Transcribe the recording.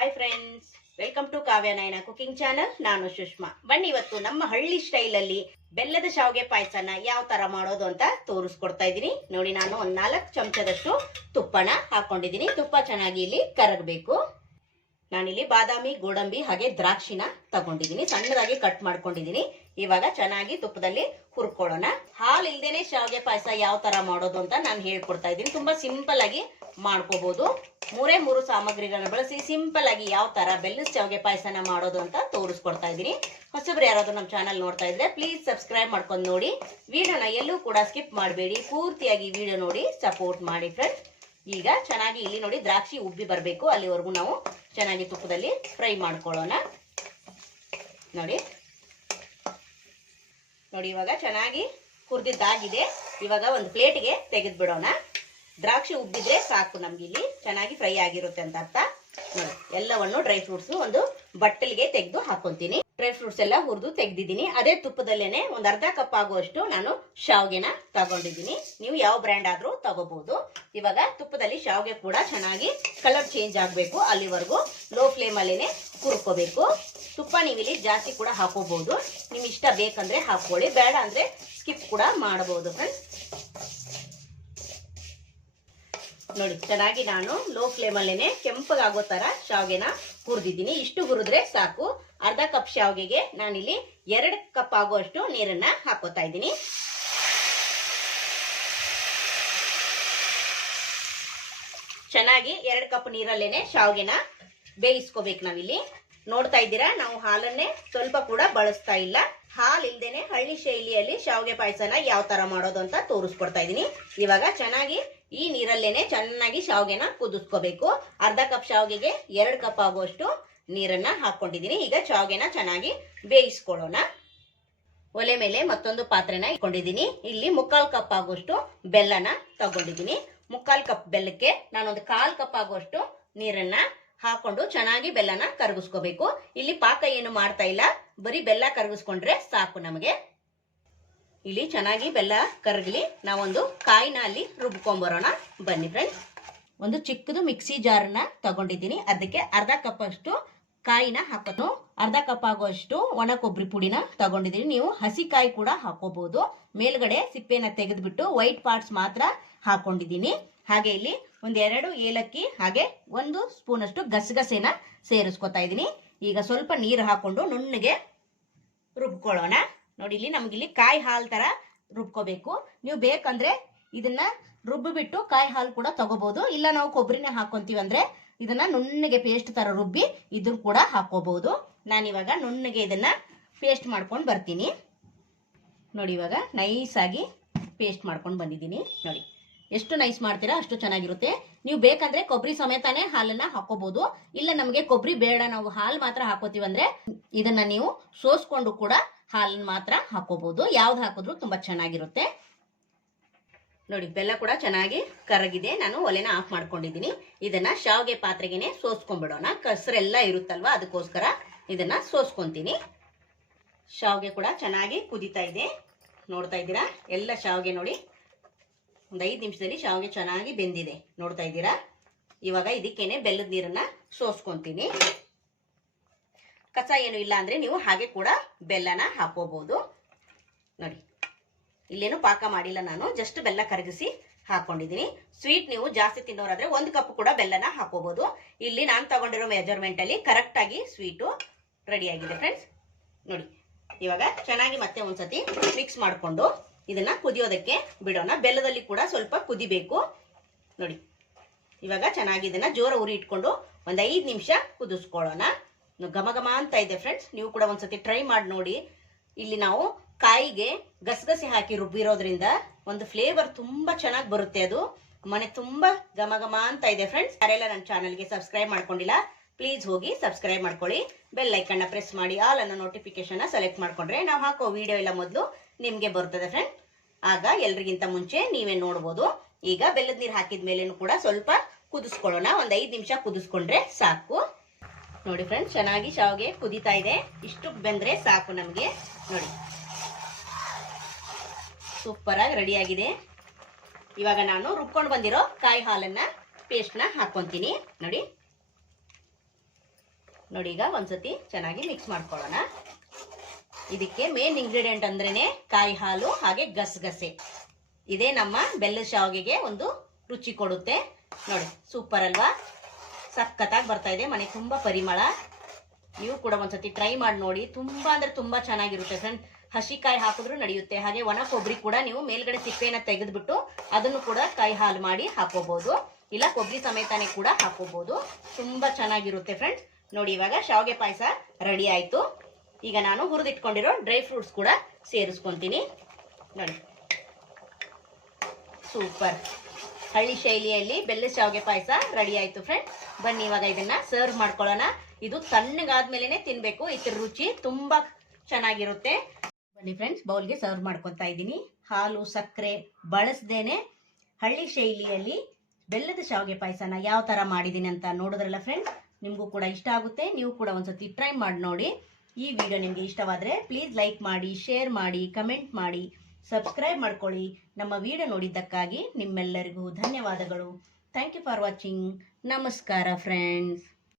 Hi friends welcome to Kavyanayana cooking channel ನಾನು ಸುಷ್ಮಾ. ಬನ್ನಿ ಇವತ್ತು ನಮ್ಮ ಹಳ್ಳಿ ಸ್ಟೈಲಲ್ಲಿ ಬೆಲ್ಲದ ಶಾವಿಗೆ ಪಾಯಸನ ಯಾವ ತರ ಮಾಡೋದು ಅಂತ ತೋರಿಸ್ಕೊಡ್ತಾ ಇದ್ದೀನಿ. ನೋಡಿ, ನಾನು ಒಂದ್ ನಾಲ್ಕು ಚಮಚದಷ್ಟು ತುಪ್ಪನ ಹಾಕೊಂಡಿದ್ದೀನಿ. ತುಪ್ಪ ಚೆನ್ನಾಗಿ ಇಲ್ಲಿ ಕರಗಬೇಕು. ನಾನಿಲ್ಲಿ ಬಾದಾಮಿ, ಗೋಡಂಬಿ ಹಾಗೆ ದ್ರಾಕ್ಷಿನ ತಗೊಂಡಿದ್ದೀನಿ. ಸಣ್ಣದಾಗಿ ಕಟ್ ಮಾಡ್ಕೊಂಡಿದ್ದೀನಿ. ಇವಾಗ ಚೆನ್ನಾಗಿ ತುಪ್ಪದಲ್ಲಿ ಹುರ್ಕೊಳ್ಳೋಣ. ಹಾಲು ಇಲ್ದೇನೆ ಶಾವಿಗೆ ಪಾಯಸ ಯಾವ ತರ ಮಾಡೋದು ಅಂತ ನಾನು ಹೇಳ್ಕೊಡ್ತಾ ಇದ್ದೀನಿ. ತುಂಬಾ ಸಿಂಪಲ್ ಆಗಿ ಮಾಡ್ಕೋಬಹುದು ಮೂರೇ ಮೂರು ಸಾಮಗ್ರಿಗಳನ್ನ ಬಳಸಿ ಸಿಂಪಲ್ ಆಗಿ ಯಾವ ತರ ಬೆಲ್ಲದ ಶಾವಿಗೆ ಪಾಯಸನ ಮಾಡೋದು ಅಂತ ತೋರಿಸ್ಕೊಡ್ತಾ ಇದ್ದೀನಿ. ಹೊಸಬ್ರು ಯಾರಾದ್ರೂ ನಮ್ಮ ಚಾನಲ್ ನೋಡ್ತಾ ಇದ್ರೆ ಪ್ಲೀಸ್ ಸಬ್ಸ್ಕ್ರೈಬ್ ಮಾಡ್ಕೊಂಡು ನೋಡಿ. ವಿಡಿಯೋನ ಎಲ್ಲೂ ಕೂಡ ಸ್ಕಿಪ್ ಮಾಡಬೇಡಿ. ಪೂರ್ತಿಯಾಗಿ ವಿಡಿಯೋ ನೋಡಿ ಸಪೋರ್ಟ್ ಮಾಡಿ ಫ್ರೆಂಡ್ಸ್ ಈಗ ಚೆನ್ನಾಗಿ ಇಲ್ಲಿ ನೋಡಿ ದ್ರಾಕ್ಷಿ ಉಬ್ಬಿ ಬರಬೇಕು. ಅಲ್ಲಿವರೆಗೂ ನಾವು ಚೆನ್ನಾಗಿ ತುಪ್ಪದಲ್ಲಿ ಫ್ರೈ ಮಾಡ್ಕೊಳ್ಳೋಣ. ನೋಡಿ. ನೋಡಿ, ಇವಾಗ ಚೆನ್ನಾಗಿ ಕುರ್ದಿದ್ದಾಗಿದೆ ಇವಾಗ ಒಂದು ಪ್ಲೇಟ್ಗೆ ತೆಗೆದು ಬಿಡೋಣ ದ್ರಾಕ್ಷಿ ಉಬ್ಬಿದ್ರೆ ಸಾಕು ನಮ್ಗೆ ಇಲ್ಲಿ. ಚೆನ್ನಾಗಿ ಫ್ರೈ ಆಗಿರುತ್ತೆ ಅಂತ ಅರ್ಥ. ನೋಡಿ, ಎಲ್ಲವನ್ನು ಡ್ರೈ ಫ್ರೂಟ್ಸ್ ಒಂದು ಬಟ್ಟಲಿಗೆ ತೆಗೆದು ಹಾಕೊಂತೀನಿ ಡ್ರೈ ಫ್ರೂಟ್ಸ್ ಎಲ್ಲ ಹುರಿದು ತೆಗೆದಿದ್ದೀನಿ. ಅದೇ ತುಪ್ಪದಲ್ಲೇನೆ ಒಂದು ಅರ್ಧ ಕಪ್ ಆಗುವಷ್ಟು ನಾನು ಶಾವ್ಗೆನ ತಗೊಂಡಿದ್ದೀನಿ. ನೀವು ಯಾವ ಬ್ರ್ಯಾಂಡ್ ಆದ್ರೂ ತಗೋಬಹುದು ಇವಾಗ ತುಪ್ಪದಲ್ಲಿ ಶಾವಿಗೆ ಕೂಡ ಚೆನ್ನಾಗಿ ಕಲರ್ ಚೇಂಜ್ ಆಗಬೇಕು ಅಲ್ಲಿವರೆಗೂ. ಲೋ ಫ್ಲೇಮ್ ಕುರ್ಕೋಬೇಕು. ತುಪ್ಪ ನೀವು ಇಲ್ಲಿ ಜಾಸ್ತಿ ಕೂಡ ಹಾಕೋಬಹುದು. ನಿಮ್ ಇಷ್ಟ ಬೇಕಂದ್ರೆ ಹಾಕೊಳ್ಳಿ ಬೇಡ ಅಂದ್ರೆ ಸ್ಕಿಪ್ ಕೂಡ ಮಾಡಬಹುದು ಫ್ರೆಂಡ್ಸ್ ನೋಡಿ, ಚೆನ್ನಾಗಿ ನಾನು ಲೋ ಫ್ಲೇಮ್ ಅಲ್ಲೇನೆ ಕೆಂಪಗಾಗೋ ತರ ಶಾವಿಗೆನ ಹುರಿದಿದ್ದೀನಿ. ಇಷ್ಟು ಹುರಿದ್ರೆ ಸಾಕು. ಅರ್ಧ ಕಪ್ ಶಾವಿಗೆಗೆ ನಾನಿಲ್ಲಿ ಎರಡು ಕಪ್ ಆಗುವಷ್ಟು ನೀರನ್ನ ಹಾಕೋತಾ ಇದ್ದೀನಿ. ಚೆನ್ನಾಗಿ ಎರಡು ಕಪ್ ನೀರಲ್ಲೇನೆ ಶಾವಿಗೆನ ಬೇಯಿಸ್ಕೋಬೇಕು ನಾವಿಲ್ಲಿ. ನೋಡ್ತಾ ಇದ್ದೀರಾ, ನಾವು ಹಾಲನ್ನೇ ಸ್ವಲ್ಪ ಕೂಡ ಬಳಸ್ತಾ ಇಲ್ಲ. ಹಾಲ್ ಇಲ್ದೇನೆ ಹಳ್ಳಿ ಶೈಲಿಯಲ್ಲಿ ಶಾವಿಗೆ ಪಾಯಸನ ಯಾವ ತರ ಮಾಡೋದು ಅಂತ ತೋರಿಸ್ಕೊಡ್ತಾ ಇದೀನಿ. ಇವಾಗ ಚೆನ್ನಾಗಿ ಈ ನೀರಲ್ಲೇನೆ ಚೆನ್ನಾಗಿ ಶಾವಿಗೆನ ಕುದಿಸ್ಕೋಬೇಕು. ಅರ್ಧ ಕಪ್ ಶಾವಿಗೆಗೆ ಎರಡು ಕಪ್ ಆಗುವಷ್ಟು ನೀರನ್ನ ಹಾಕೊಂಡಿದೀನಿ ಈಗ ಶಾವಿಗೆನ ಚೆನ್ನಾಗಿ ಬೇಯಿಸ್ಕೊಳ್ಳೋಣ. ಒಲೆ ಮೇಲೆ ಮತ್ತೊಂದು ಪಾತ್ರೆನ ಇಟ್ಕೊಂಡಿದ್ದೀನಿ ಇಲ್ಲಿ ಮುಕ್ಕಾಲ್ ಕಪ್ ಆಗುವಷ್ಟು ಬೆಲ್ಲನ ತಗೊಂಡಿದ್ದೀನಿ ಮುಕ್ಕಾಲ್ ಕಪ್ ಬೆಲ್ಲಕ್ಕೆ ನಾನೊಂದು ಕಾಲು ಕಪ್ ಆಗುವಷ್ಟು ನೀರನ್ನ ಹಾಕೊಂಡು ಚೆನ್ನಾಗಿ ಬೆಲ್ಲನ ಕರಗಿಸ್ಕೋಬೇಕು. ಇಲ್ಲಿ ಪಾಕ ಏನು ಮಾಡ್ತಾ ಇಲ್ಲ. ಬರೀ ಬೆಲ್ಲ ಕರಗಿಸ್ಕೊಂಡ್ರೆ ಸಾಕು ನಮಗೆ. ಇಲ್ಲಿ ಚೆನ್ನಾಗಿ ಬೆಲ್ಲ ಕರಗಲಿ. ನಾವೊಂದು ಕಾಯಿನ ಅಲ್ಲಿ ರುಬ್ಕೊಂಬರೋಣ. ಬನ್ನಿ ಫ್ರೆಂಡ್ಸ್ ಒಂದು ಚಿಕ್ಕದು ಮಿಕ್ಸಿ ಜಾರ್ನ ತಗೊಂಡಿದ್ದೀನಿ. ಅದಕ್ಕೆ ಅರ್ಧ ಕಪ್ ಅಷ್ಟು ಕಾಯಿನ ಹಾಕೋದು. ಅರ್ಧ ಕಪ್ ಆಗುವಷ್ಟು ಒಣ ಕೊಬ್ಬರಿ ಪುಡಿನ ತಗೊಂಡಿದ್ದೀನಿ. ನೀವು ಹಸಿ ಕಾಯಿ ಕೂಡ ಹಾಕೋಬಹುದು ಮೇಲ್ಗಡೆ ಸಿಪ್ಪೆನ ತೆಗೆದ್ಬಿಟ್ಟು ವೈಟ್ ಪಾರ್ಟ್ಸ್ ಮಾತ್ರ ಹಾಕೊಂಡಿದ್ದೀನಿ. ಹಾಗೆ ಇಲ್ಲಿ ಒಂದೆರಡು ಏಲಕ್ಕಿ, ಹಾಗೆ ಒಂದು ಸ್ಪೂನ್ ಅಷ್ಟು ಗಸಗಸೆನ ಸೇರಿಸ್ಕೊತಾ ಇದ್ದೀನಿ. ಈಗ ಸ್ವಲ್ಪ ನೀರು ಹಾಕೊಂಡು ನುಣ್ಣಗೆ ರುಬ್ಕೊಳ್ಳೋಣ. ನೋಡಿ, ಇಲ್ಲಿ ನಮಗಿಲ್ಲಿ ಕಾಯಿ ಹಾಲು ತರ ರುಬ್ಕೋಬೇಕು. ನೀವು ಬೇಕಂದ್ರೆ ಇದನ್ನ ರುಬ್ಬಿಬಿಟ್ಟು ಕಾಯಿ ಹಾಲು ಕೂಡ ತಗೋಬಹುದು ಇಲ್ಲ ನಾವು ಕೊಬ್ಬರಿನ ಹಾಕೊಂತೀವಿ ಅಂದ್ರೆ ಇದನ್ನ ನುಣ್ಣಗೆ ಪೇಸ್ಟ್ ತರ ರುಬ್ಬಿ ಇದನ್ನ ಕೂಡ ಹಾಕೋಬಹುದು ನಾನಿವಾಗ ನುಣ್ಣಗೆ ಇದನ್ನ ಪೇಸ್ಟ್ ಮಾಡ್ಕೊಂಡು ಬರ್ತೀನಿ. ನೋಡಿ, ಇವಾಗ ನೈಸ್ ಆಗಿ ಪೇಸ್ಟ್ ಮಾಡ್ಕೊಂಡು ಬಂದಿದ್ದೀನಿ. ನೋಡಿ. ಎಷ್ಟು ನೈಸ್ ಮಾಡ್ತೀರಾ ಅಷ್ಟು ಚೆನ್ನಾಗಿರುತ್ತೆ. ನೀವು ಬೇಕಂದ್ರೆ ಕೊಬ್ಬರಿ ಸಮೇತನೇ ಹಾಲನ್ನ ಹಾಕೋಬಹುದು ಇಲ್ಲ ನಮಗೆ ಕೊಬ್ಬರಿ ಬೇಡ, ನಾವು ಹಾಲು ಮಾತ್ರ ಹಾಕೋತೀವಿ ಅಂದ್ರೆ ಇದನ್ನ ನೀವು ಸೋಸ್ಕೊಂಡು ಕೂಡ ಹಾಲನ್ನ ಮಾತ್ರ ಹಾಕೋಬಹುದು ಯಾವ್ದು ಹಾಕಿದ್ರು ತುಂಬಾ ಚೆನ್ನಾಗಿರುತ್ತೆ. ನೋಡಿ, ಬೆಲ್ಲ ಕೂಡ ಚೆನ್ನಾಗಿ ಕರಗಿದೆ. ನಾನು ಒಲೆನ ಆಫ್ ಮಾಡ್ಕೊಂಡಿದ್ದೀನಿ. ಇದನ್ನ ಶಾವ್ಗೆ ಪಾತ್ರೆಗೆನೆ ಸೋಸ್ಕೊಂಡ್ಬಿಡೋಣ. ಕಸರೆಲ್ಲ ಇರುತ್ತಲ್ವಾ, ಅದಕ್ಕೋಸ್ಕರ ಇದನ್ನ ಸೋಸ್ಕೊಂತೀನಿ. ಶಾವ್ಗೆ ಕೂಡ ಚೆನ್ನಾಗಿ ಕುದಿತಾ ಇದೆ. ನೋಡ್ತಾ ಇದ್ದೀರಾ? ಎಲ್ಲ ಶಾವ್ಗೆ ನೋಡಿ ಒಂದು ಐದು ನಿಮಿಷದಲ್ಲಿ ಶಾವಿಗೆ ಚೆನ್ನಾಗಿ ಬೆಂದಿದೆ. ನೋಡ್ತಾ ಇದ್ದೀರಾ? ಇವಾಗ ಇದಕ್ಕೇನೆ ಬೆಲ್ಲದ ನೀರನ್ನ ಸೋಸ್ಕೊಂತೀನಿ. ಕಸ ಏನು ಇಲ್ಲ ಅಂದ್ರೆ ನೀವು ಹಾಗೆ ಕೂಡ ಬೆಲ್ಲನ ಹಾಕೋಬಹುದು ನೋಡಿ, ಇಲ್ಲೇನು ಪಾಕ ಮಾಡಿಲ್ಲ ನಾನು ಜಸ್ಟ್ ಬೆಲ್ಲ ಕರಗಿಸಿ ಹಾಕೊಂಡಿದ್ದೀನಿ. ಸ್ವೀಟ್ ನೀವು ಜಾಸ್ತಿ ತಿನ್ನೋರಾದ್ರೆ ಒಂದು ಕಪ್ ಕೂಡ ಬೆಲ್ಲನ ಹಾಕೋಬಹುದು ಇಲ್ಲಿ ನಾನು ತಗೊಂಡಿರೋ ಮೆಜರ್ಮೆಂಟ್ ಅಲ್ಲಿ ಕರೆಕ್ಟ್ ಆಗಿ ಸ್ವೀಟು ರೆಡಿ ಆಗಿದೆ ಫ್ರೆಂಡ್ಸ್ ನೋಡಿ ಇವಾಗ ಚೆನ್ನಾಗಿ ಮತ್ತೆ ಒಂದ್ಸತಿ ಮಿಕ್ಸ್ ಮಾಡಿಕೊಂಡು ಇದನ್ನ ಕುದಿಯೋದಕ್ಕೆ ಬಿಡೋಣ. ಬೆಲ್ಲದಲ್ಲಿ ಕೂಡ ಸ್ವಲ್ಪ ಕುದಿಬೇಕು. ನೋಡಿ, ಇವಾಗ ಚೆನ್ನಾಗಿ ಇದನ್ನ ಜೋರ ಉರಿ ಇಟ್ಕೊಂಡು ಒಂದ್ ಐದು ನಿಮಿಷ ಕುದಿಸ್ಕೊಳ್ಳೋಣ. ಘಮ ಘಮ ಅಂತ ಇದೆ ಫ್ರೆಂಡ್ಸ್ ನೀವು ಕೂಡ ಒಂದ್ಸತಿ ಟ್ರೈ ಮಾಡಿ ನೋಡಿ. ಇಲ್ಲಿ ನಾವು ಕಾಯಿಗೆ ಗಸಗಸೆ ಹಾಕಿ ರುಬ್ಬಿರೋದ್ರಿಂದ ಒಂದು ಫ್ಲೇವರ್ ತುಂಬಾ ಚೆನ್ನಾಗಿ ಬರುತ್ತೆ ಅದು. ಮನೆ ತುಂಬಾ ಘಮ ಘಮ ಅಂತ ಇದೆ ಫ್ರೆಂಡ್ಸ್ ಯಾರೆಲ್ಲ ನನ್ನ ಚಾನಲ್ಗೆ ಸಬ್ಸ್ಕ್ರೈಬ್ ಮಾಡ್ಕೊಂಡಿಲ್ಲ ಪ್ಲೀಸ್ ಹೋಗಿ ಸಬ್ಸ್ಕ್ರೈಬ್ ಮಾಡ್ಕೊಳ್ಳಿ. ಬೆಲ್ ಐಕನ್ನ ಪ್ರೆಸ್ ಮಾಡಿ. ಆಲ್ ಅನ್ನೋ ನೋಟಿಫಿಕೇಶನ್ ಸೆಲೆಕ್ಟ್ ಮಾಡ್ಕೊಂಡ್ರೆ ನಾವು ಹಾಕೋ ವಿಡಿಯೋ ಎಲ್ಲ ಮೊದಲು ನಿಮಗೆ ಬರ್ತದೆ ಫ್ರೆಂಡ್ ಆಗ ಎಲ್ರಿಗಿಂತ ಮುಂಚೆ ನೀವೇ ನೋಡ್ಬೋದು. ಈಗ ಬೆಲ್ಲದ ನೀರು ಹಾಕಿದ ಮೇಲೇನು ಕೂಡ ಸ್ವಲ್ಪ ಕುದಿಸ್ಕೊಳ್ಳೋಣ. ಒಂದು ಐದು ನಿಮಿಷ ಕುದಿಸ್ಕೊಂಡ್ರೆ ಸಾಕು. ನೋಡಿ ಫ್ರೆಂಡ್ಸ್ ಚೆನ್ನಾಗಿ ಶಾವಿಗೆ ಕುದಿತಾ ಇದೆ. ಇಷ್ಟು ಬೆಂದ್ರೆ ಸಾಕು ನಮಗೆ. ನೋಡಿ. ಸೂಪರ್ ಆಗಿ ರೆಡಿ ಆಗಿದೆ. ಇವಾಗ ನಾನು ರುಬ್ಕೊಂಡು ಬಂದಿರೋ ಕಾಯಿ ಹಾಲನ್ನ ಪೇಸ್ಟ್ನ ಹಾಕೊಂತೀನಿ ನೋಡಿ. ನೋಡಿ ಈಗ ಒಂದ್ಸತಿ ಚೆನ್ನಾಗಿ ಮಿಕ್ಸ್ ಮಾಡ್ಕೊಳ್ಳೋಣ. ಇದಕ್ಕೆ ಮೇನ್ ಇಂಗ್ರೀಡಿಯೆಂಟ್ ಅಂದ್ರೇನೆ ಕಾಯಿ ಹಾಲು, ಹಾಗೆ ಗಸಗಸೆ. ಇದೇ ನಮ್ಮ ಬೆಲ್ಲದ ಶಾವಿಗೆಗೆ ಒಂದು ರುಚಿ ಕೊಡುತ್ತೆ. ನೋಡಿ ಸೂಪರ್ ಅಲ್ವಾ? ಸಖತ್ತಾಗಿ ಬರ್ತಾ ಇದೆ, ಮನೆ ತುಂಬಾ ಪರಿಮಳ. ನೀವು ಕೂಡ ಒಂದ್ಸತಿ ಟ್ರೈ ಮಾಡಿ ನೋಡಿ. ತುಂಬಾ ಅಂದ್ರೆ ತುಂಬಾ ಚೆನ್ನಾಗಿರುತ್ತೆ ಫ್ರೆಂಡ್ ಹಸಿಕಾಯಿ ಹಾಕಿದ್ರು ನಡೆಯುತ್ತೆ. ಹಾಗೆ ಒಣ ಕೊಬ್ಬರಿ ಕೂಡ ನೀವು ಮೇಲ್ಗಡೆ ಸಿಪ್ಪೆನ ತೆಗೆದ್ಬಿಟ್ಟು ಅದನ್ನು ಕೂಡ ಕಾಯಿ ಹಾಲು ಮಾಡಿ ಹಾಕೋಬಹುದು ಇಲ್ಲ ಕೊಬ್ಬರಿ ಸಮೇತನೇ ಕೂಡ ಹಾಕೋಬಹುದು ತುಂಬಾ ಚೆನ್ನಾಗಿರುತ್ತೆ ಫ್ರೆಂಡ್ಸ್ ನೋಡಿ, ಇವಾಗ ಶಾವಿಗೆ ಪಾಯಸ ರೆಡಿ ಆಯ್ತು. ಈಗ ನಾನು ಹುರಿದಿಟ್ಕೊಂಡಿರೋ ಡ್ರೈ ಫ್ರೂಟ್ಸ್ ಕೂಡ ಸೇರಿಸ್ಕೊತೀನಿ. ನೋಡಿ. ಸೂಪರ್ ಹಳ್ಳಿ ಶೈಲಿಯಲ್ಲಿ ಬೆಲ್ಲದ ಶಾವಿಗೆ ಪಾಯಸ ರೆಡಿ ಆಯ್ತು ಫ್ರೆಂಡ್ ಬನ್ನಿ, ಇವಾಗ ಇದನ್ನ ಸರ್ವ್ ಮಾಡ್ಕೊಳ್ಳೋಣ. ಇದು ತಣ್ಣಗಾದ್ಮೇಲೆ ತಿನ್ಬೇಕು. ಇದ್ರ ರುಚಿ ತುಂಬಾ ಚೆನ್ನಾಗಿರುತ್ತೆ. ಬನ್ನಿ ಫ್ರೆಂಡ್ಸ್ ಬೌಲ್ಗೆ ಸರ್ವ್ ಮಾಡ್ಕೊತಾ ಇದ್ದೀನಿ. ಹಾಲು, ಸಕ್ಕರೆ ಬಳಸ್ದೇನೆ ಹಳ್ಳಿ ಶೈಲಿಯಲ್ಲಿ ಬೆಲ್ಲದ ಶಾವಿಗೆ ಪಾಯಸನ ಯಾವ ತರ ಮಾಡಿದ್ದೀನಿ ಅಂತ ನೋಡಿದ್ರಲ್ಲ ಫ್ರೆಂಡ್ಸ್ ನಿಮಗೂ ಕೂಡ ಇಷ್ಟ ಆಗುತ್ತೆ, ನೀವು ಕೂಡ ಒಂದ್ಸತಿ ಟ್ರೈ ಮಾಡಿ ನೋಡಿ. ಈ ವಿಡಿಯೋ ನಿಮಗೆ ಇಷ್ಟವಾದರೆ ಪ್ಲೀಸ್ ಲೈಕ್ ಮಾಡಿ ಶೇರ್ ಮಾಡಿ ಕಮೆಂಟ್ ಮಾಡಿ ಸಬ್ಸ್ಕ್ರೈಬ್ ಮಾಡ್ಕೊಳ್ಳಿ. ನಮ್ಮ ವಿಡಿಯೋ ನೋಡಿದ್ದಕ್ಕಾಗಿ ನಿಮ್ಮೆಲ್ಲರಿಗೂ ಧನ್ಯವಾದಗಳು. ಥ್ಯಾಂಕ್ ಯು ಫಾರ್ ವಾಚಿಂಗ್ ನಮಸ್ಕಾರ ಫ್ರೆಂಡ್ಸ್